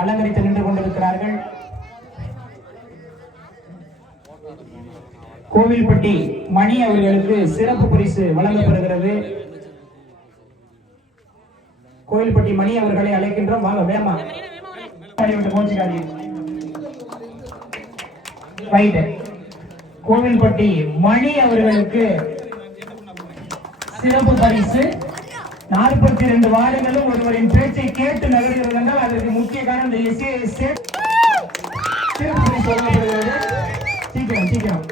அலங்கரித்து நின்று கொண்டிருக்கிறார்கள். கோவில்பட்டி மணி அவர்களுக்கு சிறப்பு பரிசு வழங்கப்படுகிறது. கோவில்பட்டி மணி அவர்களை அழைக்கின்றோம். வாங்க வேமா கோவில்பட்டி மணி அவர்களுக்கு சிறப்பு பரிசு. 42 வார்டுகளும் ஒருவரின் பேச்சை கேட்டு நகர்கிறது என்றால் அதற்கு முக்கிய காரணம் இந்த சீக்கிரம் சீக்கிரம்.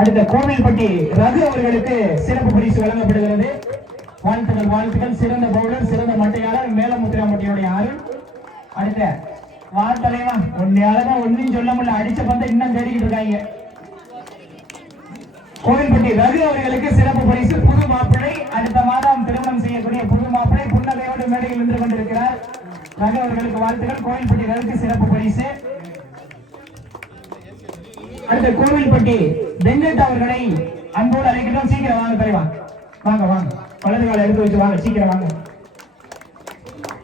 அடுத்த கோவில்பட்டி ரகு அவர்களுக்கு சிறப்பு பரிசு வழங்கப்படுகிறது. வாழ்த்துக்கள் வாழ்த்துக்கள். சிறந்த பவுலர், சிறந்த மட்டையாளர், மேலமுத்திராமட்டியுடைய ஆறு. அடுத்த வார்த்தலைவா ஒன்னையாலதான் ஒன்னும் சொல்ல முடியல, அடிச்ச பந்த இன்னும் தேடிக்கிட்டு இருக்காங்க. கோவில்பட்டி ரகு அவர்களுக்கு சிறப்பு பரிசு. புது மாப்பிள்ளை, அடுத்த மாதம் திருமணம் செய்யக்கூடிய புது மாப்பிள்ளை புன்னகையோடு மேடையில் நின்று கொண்டிருக்கிறார். ரகு அவர்களுக்கு வாழ்த்துக்கள். கோவில்பட்டி ரகுக்கு சிறப்பு பரிசு. அடுத்த கோவில்பட்டி வெங்கட் அவர்களை அன்போடு அழைக்கிறோம். சீக்கிரம் வாங்க தலைவா, வாங்க வாங்க, வலது கால எடுத்து வச்சு வாங்க, சீக்கிரம் வாங்க.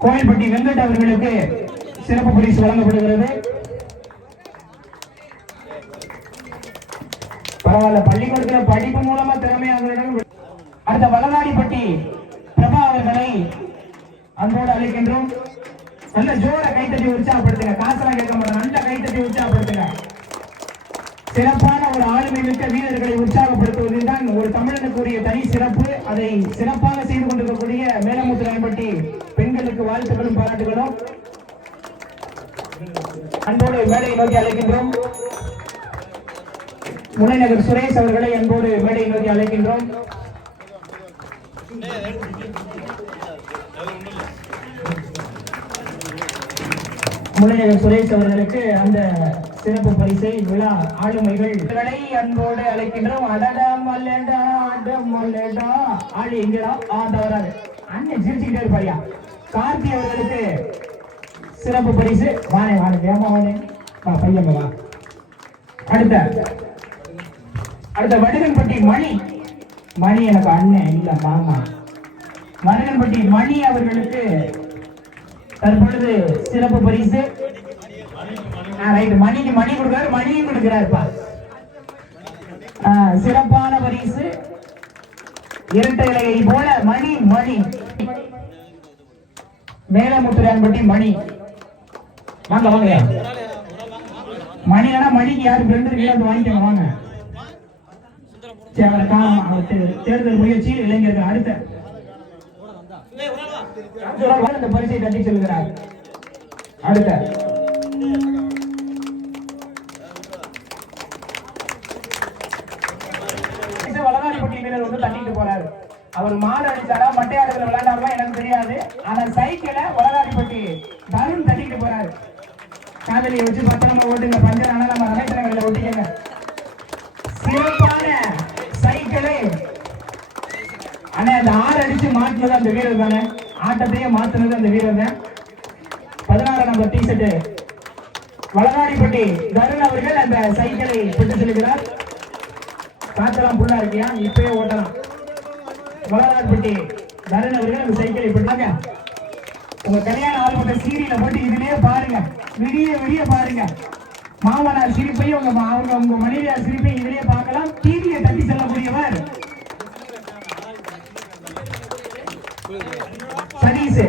கோவில்பட்டி வெங்கட் அவர்களுக்கு சிறப்பு பரிசு வழங்கப்படுகிறது. பரவாயில்ல, பள்ளிக்கூடத்தில் படிப்பு மூலமா திறமையாக. அடுத்த வலநாடிப்பட்டி பிரபா அவர்களை அன்போடு அழைக்கின்றோம். நல்ல ஜோர கைத்தட்டி உற்சாகப்படுத்துங்க, காசெல்லாம் கேட்க மாட்டோம், நல்ல கைத்தட்டி உற்சாகப்படுத்துங்க. சிறப்பான ஒரு ஆளுமை மிக்க வீரர்களை உற்சாகப்படுத்துவதுதான் ஒரு தமிழனுக்குரிய தனி சிறப்பு. அதை சிறப்பாக செய்து கொண்டிருக்கக்கூடிய மேலமுத்திராயம்பட்டி பெண்களுக்கு வாழ்த்துக்களும் பாராட்டுகளும். அன்போடு மேடையை நோக்கி அழைக்கின்றோம். முனைநகர் சுரேஷ் அவர்களை அன்போடு மேடையை நோக்கி அழைக்கின்றோம். முனைநகர் சுரேஷ் அவர்களுக்கு அந்த சிறப்பு பரிசை விழா ஆளுமைகளை அன்போடு அழைக்கின்றோம். அடடா மல்லடா அட மல்லடா ஆளி எங்கடா ஆண்டவராரு அண்ணன் சிரிச்சுக்கிட்டே இருப்பாரியா. கார்த்தி அவர்களுக்கு சிறப்பு பரிசு. வானே வானே வேமா வானே வா பையன் வா. அடுத்த வடுகன்பட்டி மணி. மணி எனக்கு அண்ணன் இல்ல மாமா. வடுகன்பட்டி மணி அவர்களுக்கு தற்பொழுது சிறப்பு பரிசு. மணிக்கு மணி கொடுக்கிறார், மணியும் கொடுக்கிறார்ப்பா. சிறப்பான பரிசு. இரட்டை இலையை போல மணி மணி மேலமுத்திரான்பட்டி மணி. வாங்க வாங்க, மணினா மணிக்கு யாரு ஃப்ரெண்டு வீடு வாங்கிக்கோங்க வாங்க. தேர்தல் முயற்சியில் இளைஞர்கள் அடுத்த அந்த பரிசை கட்டி செல்கிறார். அடுத்த வலகாடிப்பட்டி வீரர் வந்து தட்டிட்டு போறாரு. அவர் மாடு அடிச்சாரா மட்டையாடுகள் விளையாண்டாரா எனக்கு தெரியாது. ஆனா சைக்கிளை வலகாடிப்பட்டி தருண் தட்டிட்டு போறாரு. காதலியை வச்சு பத்திரமா ஓட்டுங்க, பஞ்சர் ஆனா நம்ம ரமேசனங்களை ஒட்டிக்கங்க. சிறப்பான சைக்கிளை ஆனா அந்த 6 அடிச்சு மாட்டினது அந்த வீரர் தானே, ஆட்டத்தையே மாத்தினது அந்த வீரர் தான். 16 நம்பர் டி ஷர்ட் வலகாடிப்பட்டி தருண் அவர்கள் அந்த சைக்கிளை பெற்று செல்கிறார். காத்தலாம் புல்லா இருக்கியா, இப்பயே ஓட்டலாம். வலகாடிப்பட்டி தருண் அவர்கள் அந்த சைக்கிளை பெற்றாங்க. உங்க கல்யாண ஆல்பத்தை சீரியல போட்டு இதுலயே பாருங்க, விடிய விடிய பாருங்க. மாமனார் சிரிப்பையும் உங்க மனைவியார் சிரிப்பையும் இதுலயே பார்க்கலாம். டிவியை தட்டி செல்லக்கூடியவர் சதீஷ்.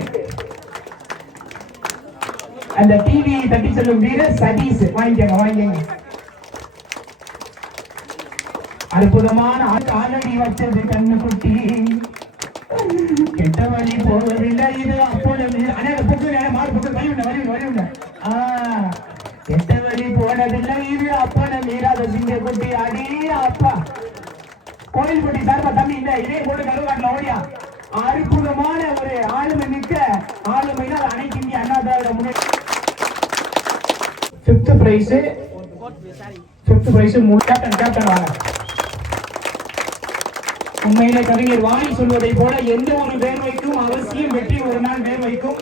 அந்த டிவியை தட்டி செல்லும் வீரர் சதீஷ். வாங்கிக்கங்க வாங்கிக்கங்க. அற்புதமான ஆல்ரெடி வச்சது கண்ணு குட்டி, கெட்ட வழி போவதில்லை இது அப்பொழுது. மாறு பொக்கு வழி கெட்ட வழி போனதில்லை இது அப்பன மீறாத சிங்க குட்டி. அடி அப்பா கோயில்பட்டி சார்பா தம்பி இந்த இதே போட்டு கருவாட்டில் ஓடியா. அற்புதமான ஒரு ஆளுமை மிக்க ஆளுமைதான் அனைத்து இந்திய Anna Dravida Munnetra. 5th price captain வாங்க. உண்மையிலே கவிஞர் வாணி சொல்வதை போல எந்த ஒரு வேர்வைக்கும் அவசியம் வெற்றி ஒரு நாள் வேர்வைக்கும்.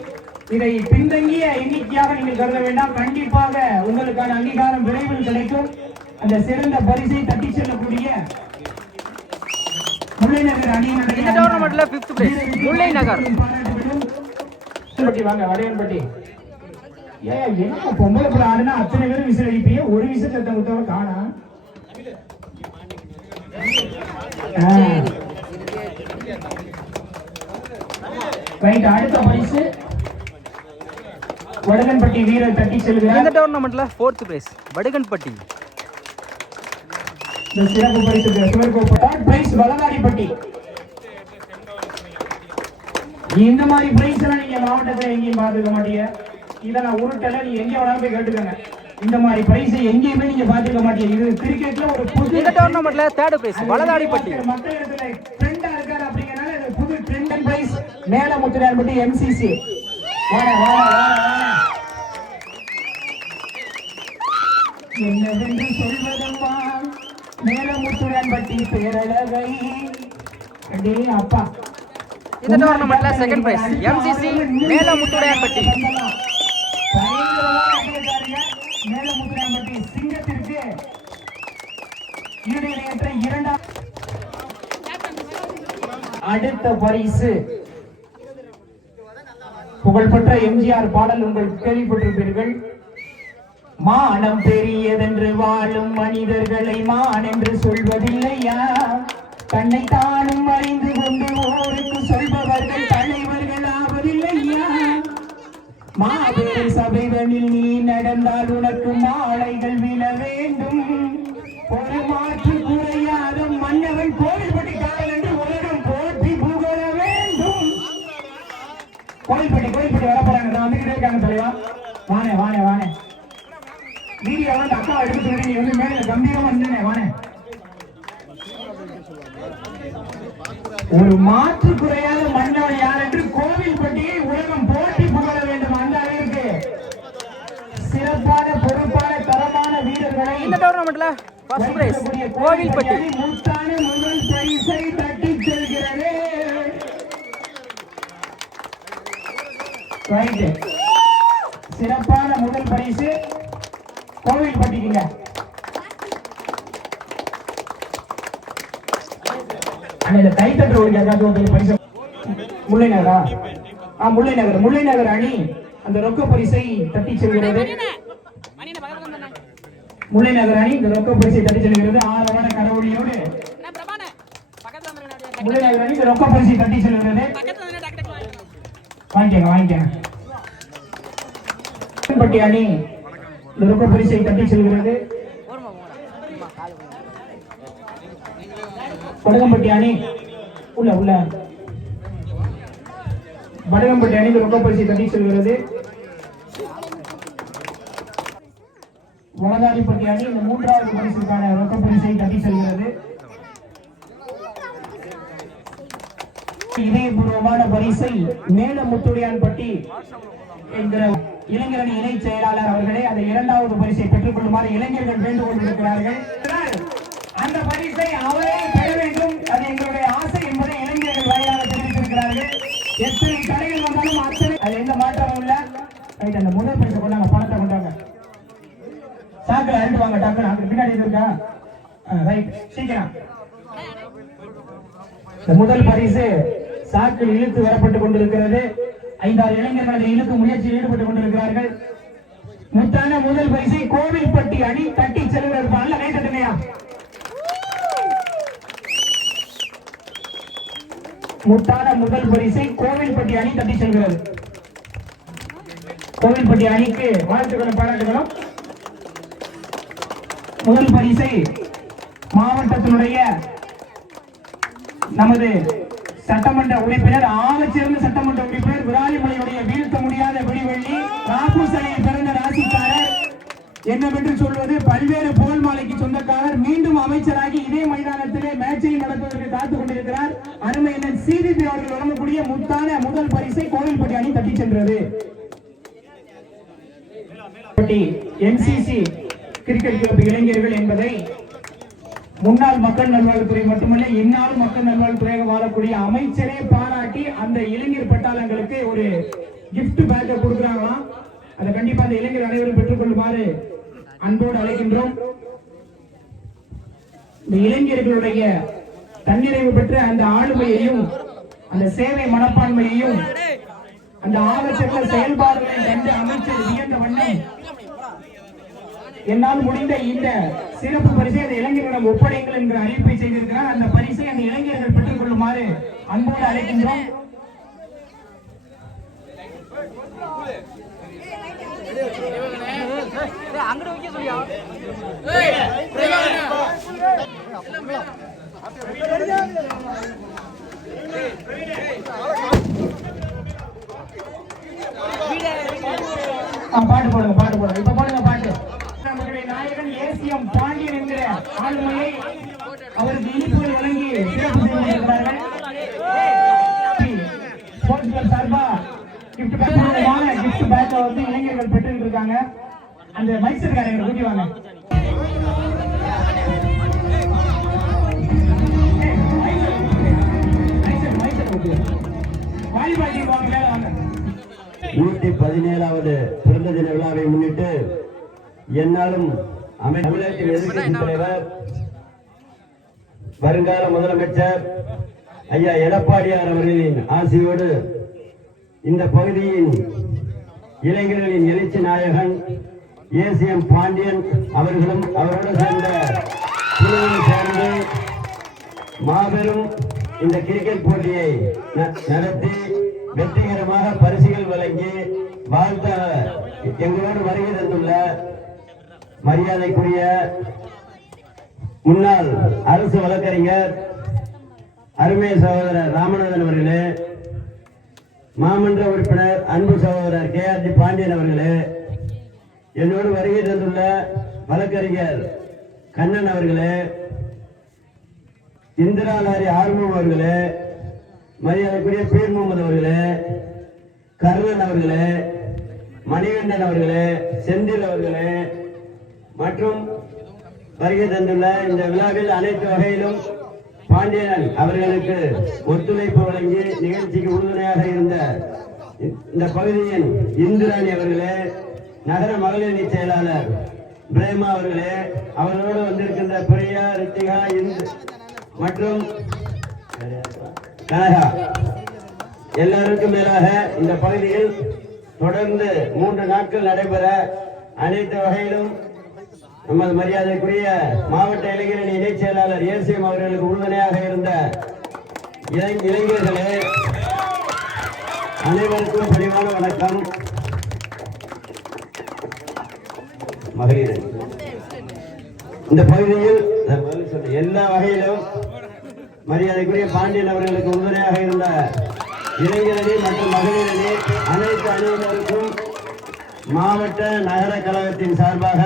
இதை பின்தங்கிய எண்ணிக்கையாக நீங்கள் கருத வேண்டாம். கண்டிப்பாக உங்களுக்கான அங்கீகாரம் விரைவில் கிடைக்கும். அந்த சிறந்த பரிசை தட்டி செல்லக்கூடிய முல்லை நகர் அணி இந்த டோர்னமெண்ட்ல 5th பிளேஸ் முல்லை நகர். வாங்க வடையன்பட்டி. என்ன பொம்பளை பிள்ளை ஆடுனா அத்தனை பேரும் விசில் அடிப்பீங்க, ஒரு விசில் சத்தம் கொடுத்தவங்க காணா. அடுத்த பரிசு வடகன்பட்டி வீரர் தட்டி செல்கிறார். இந்த டோர்னமெண்ட்ல 4th பிளேஸ் வடகன்பட்டி. இந்த சிறப்பு பரிசு தேர்ட் பிரைஸ் வலதாரிப்பட்டி. இந்த மாதிரி பிரைஸ் எல்லாம் நீங்க மாவட்டத்துல எங்கேயும் பார்த்துக்க மாட்டீங்க. இதை நான் உருட்டல, நீங்க எங்க வேணாலும் போய் கேட்டுக்கோங்க. இந்த மாதிரி பிரைஸ் எங்கேயுமே நீங்க பார்த்துக்க மாட்டீங்க. இது கிரிக்கெட்ல ஒரு புது இந்த டோர்னமெண்ட்ல 3rd பிரைஸ் வலதாரிப்பட்டி. மற்ற இடத்துல ட்ரெண்டா இருக்காரு அப்படிங்கறனால இது புது ட்ரெண்ட் பிரைஸ் மேல முத்துரான்பட்டி எம்சிசி. வாடா வாடா வாடா வாடா. என்னவென்று சொல்வதம்மா மேல முத்துரான்பட்டி பேரழகை. அடே அப்பா. இந்த டோர்னமெண்ட்ல 2nd பிரைஸ் எம்சிசி மேல முத்துரான்பட்டி. மேல முத்துரான்பட்டி சிங்கத்திற்கு ஈடுநிலையற்ற இரண்டாம். அடுத்த பரிசு புகழ்பெற்ற எம்ஜிஆர் பாடல் உங்கள் கேள்விப்பட்டிருப்பீர்கள். மானம் பெரியதென்று வாழும் மனிதர்களை மான் என்று சொல்வதில்லையா, தன்னை தானும் அறிந்து கொண்டு ஊருக்கு சொல்பவர்கள் தலைவர்கள் ஆவதில்லையா. மாபெரும் சபைகளில் நீ நடந்தால் உனக்கு மாலைகள் விழ வேண்டும். ஒரு மாற்று குறையாத மன்னவன் கோவில்பட்டி காவல் என்று உலகம் போற்றி புகழ வேண்டும். கோவில்பட்டி வரப்போறாங்க, வந்துகிட்டே இருக்காங்க தலைவா. வானே வானே வானே வீடியோ வந்து அக்கா எடுத்து சொல்லி நீ வந்து மேல கம்பீரமா நின்னே வானே. ஒரு மாற்று குறையாத மன்னவன் யார் என்று கோவில்பட்டியை உலகம் போற்றி புகழ வேண்டும். அந்த அளவிற்கு சிறப்பான பொறுப்பான தரமான வீரர்களை இந்த டோர்னமெண்ட்ல ஃபர்ஸ்ட் பிரைஸ் கோவில்பட்டி. முத்தான முதல் பிரைஸை தட்டி செல்கிறது. சிறப்பான முதல் பரிசு கோவில்பட்டிக்குங்க. அந்த கைத்தட்டு ஒரு பரிசு முல்லை நகரா? முல்லை நகர். முல்லை நகர் அணி அந்த ரொக்க பரிசை தட்டி செல்கிறது. முல்லை நகர் அணி இந்த ரொக்க பரிசை தட்டி செல்கிறது. ஆரவான கடவுளியோடு முல்லை நகர் அணி இந்த ரொக்க பரிசை தட்டி செல்கிறது. வாங்கிக்கங்க. பட்டி அணி இந்த ரொக்க பரிசை தட்டி செல்கிறது. வடகம்பட்டி அணி உள்ள வடகம்பட்டி அணி ரொக்க பரிசை தட்டி செல்கிறது. வடதாரிப்பட்டி அணி இந்த 3வது பரிசுக்கான ரொக்க பரிசை தட்டி செல்கிறது. இதயபூர்வமான பரிசை மேல முத்துடியான்பட்டி என்கிற இளைஞரணி இணை செயலாளர் அவர்களே அந்த 2வது பரிசை பெற்றுக் கொள்ளுமாறு இளைஞர்கள் வேண்டுகோள் விடுக்கிறார்கள். அந்த பரிசை அவரே பெற வேண்டும், அது எங்களுடைய ஆசை என்பதை இளைஞர்கள் வாயிலாக தெரிவித்திருக்கிறார்கள். எத்தனை தடைகள் வந்தாலும் அத்தனை அது எந்த மாற்றமும் இல்ல. அந்த முதல் பரிசை கொண்டாங்க, பணத்தை கொண்டாங்க. சாக்கில் அழுட்டு வாங்க டாக்டர். அங்க பின்னாடி இருக்கா? ரைட், சீக்கிரம். முதல் பரிசு சாக்கில் இழுத்து வரப்பட்டுக் கொண்டிருக்கிறது. 5-6 இளைஞர்கள் இழுத்து முயற்சியில் ஈடுபட்டுக் கொண்டிருக்கிறார்கள். முத்தான முதல் பரிசை கோவில்பட்டி அணி தட்டி செல்கிறது. நல்ல கை தட்டுங்கயா. முத்தான முதல் பரிசை கோவில்பட்டி அணி தட்டி செல்கிறது. கோவில்பட்டி அணிக்கு வாழ்த்துக்களும் பாராட்டுகளும். முதல் பரிசை மாவட்டத்தினுடைய நமது சட்டமன்ற உறுப்பினர், ஆகச்சிறந்த சட்டமன்ற உறுப்பினர், விராலிமலையுடைய வீழ்த்த முடியாத விடிவெள்ளி, ராபுசலையை பிறந்த ராசிக்காரர், என்னவென்று சொல்வது பல்வேறு போல் மாலைக்கு சொந்தக்காரர், மீண்டும் அமைச்சராகி இதே மைதானத்திலே மேட்சை நடத்துவதற்கு காத்துக் கொண்டிருக்கிறார். அருமை அண்ணன் சிடிபி அவர்கள் வழங்கக்கூடிய முத்தான முதல் பரிசை கோவில்பட்டி அணி தட்டி சென்றது. என்சிசி கிரிக்கெட் கிளப் இளைஞர்கள் என்பதை முன்னாள் மக்கள் நல்வாழ்வுத்துறை மட்டுமல்ல இந்நாளும் மக்கள் நல்வாழ்வுத்துறையாக வாழக்கூடிய அமைச்சரே பாராட்டி அந்த இளைஞர் பட்டாளங்களுக்கு ஒரு கிஃப்ட் பேக்கை கொடுக்குறாங்களாம். அதை கண்டிப்பா அந்த இளைஞர் அனைவரும் பெற்றுக் கொள்ளுமாறு அன்போடு அழைக்கின்றோம். இந்த இளைஞர்களுடைய தன்னிறைவு பெற்ற அந்த ஆளுமையையும் அந்த சேவை மனப்பான்மையையும் அந்த ஆகச்சென்ற செயல்பாடுகளை கண்டு அமைச்சர் வியந்த வண்ணம் என்னால் முடிந்த இந்த சிறப்பு பரிசை அந்த இளைஞர்களிடம் ஒப்படைங்கள் என்ற அறிவிப்பை செய்திருக்கிறார். அந்த பரிசை அந்த இளைஞர்கள் பெற்றுக் கொள்ளுமாறு அன்போடு அழைக்கின்றோம். பாட்டு போடுங்க இப்ப போடுங்க பாட்டு. நம்முடைய நாயகன் ஏசிஎம் பாண்டியன் என்கிற ஆளுமையை அவருக்கு இனிப்புகள் வழங்கி சிறப்பு செய்திருக்கிறார்கள். சார்பா கிஃப்ட் பேக் வந்து இளைஞர்கள் பெற்று இருக்காங்க. அந்த மைசூர்காரங்க கூட்டி வாங்க. நூற்றி 17வது பிறந்த தின விழாவை முன்னிட்டு என்னாலும் தமிழகத்தின் எதிர்க்கட்சி தலைவர் வருங்கால முதலமைச்சர் ஐயா எடப்பாடியார் அவர்களின் ஆசையோடு இந்த பகுதியின் இளைஞர்களின் எழுச்சி நாயகன் ஏசிஎம் பாண்டியன் அவர்களும் அவரோடு சேர்ந்த குழுவை சேர்ந்து மாபெரும் இந்த கிரிக்கெட் போட்டியை நடத்தி வெற்றிகரமாக பரிசுகள் வழங்கி வாழ்த்த எங்களோடு வருகை தந்துள்ள மரியாதைக்குரிய முன்னாள் அரசு வழக்கறிஞர் அருமை சகோதரர் ராமநாதன் அவர்களே, மாமன்ற உறுப்பினர் அன்பு சகோதரர் KRG பாண்டியன் அவர்களே, என்னோடு வருகை தந்துள்ள வழக்கறிஞர் கண்ணன் அவர்களே, இந்திரா லாரி ஆர்வம் அவர்களே, மரியாதைக்குரிய பீர் முகமது அவர்களே, கர்ணன் அவர்களே, மணிகண்டன் அவர்களே, செந்தில் அவர்களே மற்றும் வருகை தந்துள்ள இந்த விழாவில் அனைத்து வகையிலும் பாண்டியன் அவர்களுக்கு ஒத்துழைப்பு வழங்கி நிகழ்ச்சிக்கு உறுதுணையாக இருந்த இந்த பகுதியின் இந்துராணி அவர்களே, நகர மகளிரணி செயலாளர் பிரேமா அவர்களே, அவர்களோடு வந்திருக்கின்ற பிரியா, ரித்திகா, இந்து மற்றும் கனகா, எல்லாருக்கும் மேலாக இந்த பகுதியில் தொடர்ந்து 3 நாட்கள் நடைபெற அனைத்து வகையிலும் நமது மரியாதைக்குரிய மாவட்ட இளைஞரணி இணைச் செயலாளர் ஏசிஎம் அவர்களுக்கு உறுதுணையாக இருந்த இளைஞர்களே, அனைவருக்கும் பணிவான வணக்கம். மகளிர் இந்த பகுதியில் எல்லா வகையிலும் மரியாதைக்குரிய பாண்டியன் அவர்களுக்கு உறுதுணையாக இருந்த இளைஞரணி மற்றும் மகளிரணி அனைத்து அணியினருக்கும் மாவட்ட நகர கழகத்தின் சார்பாக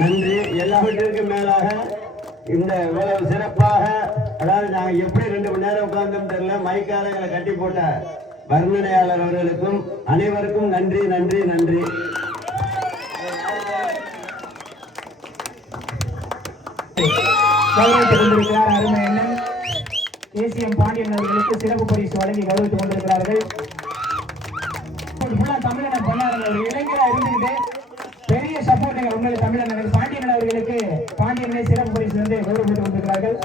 நன்றி. எல்லாவற்றிற்கும் மேலாக இந்த சிறப்பாக, அதாவது நாங்கள் எப்படி 2 மணி நேரம் உட்கார்ந்தோம் தெரியல, மைக்காலங்களை கட்டி போட்ட வர்ணனையாளர் அவர்களுக்கும் அனைவருக்கும் நன்றி நன்றி நன்றி. கௌரவித்துக் கொண்டிருக்கிறார் அருமை அண்ணன் ஏசிஎம் பாண்டியன் அவர்களுக்கு சிறப்பு பரிசு வழங்கி கௌரவித்துக் கொண்டிருக்கிறார்கள். தமிழன பண்ணார்கள் இளைஞராக இருந்துகிட்டு பெரிய சப்போர்ட் உண்மையில தமிழன் பாண்டியன் அவர்களுக்கு பாண்டியனை சிறப்பு பரிசு வந்து கௌரவித்துக் கொண்டிருக்கிறார்கள்.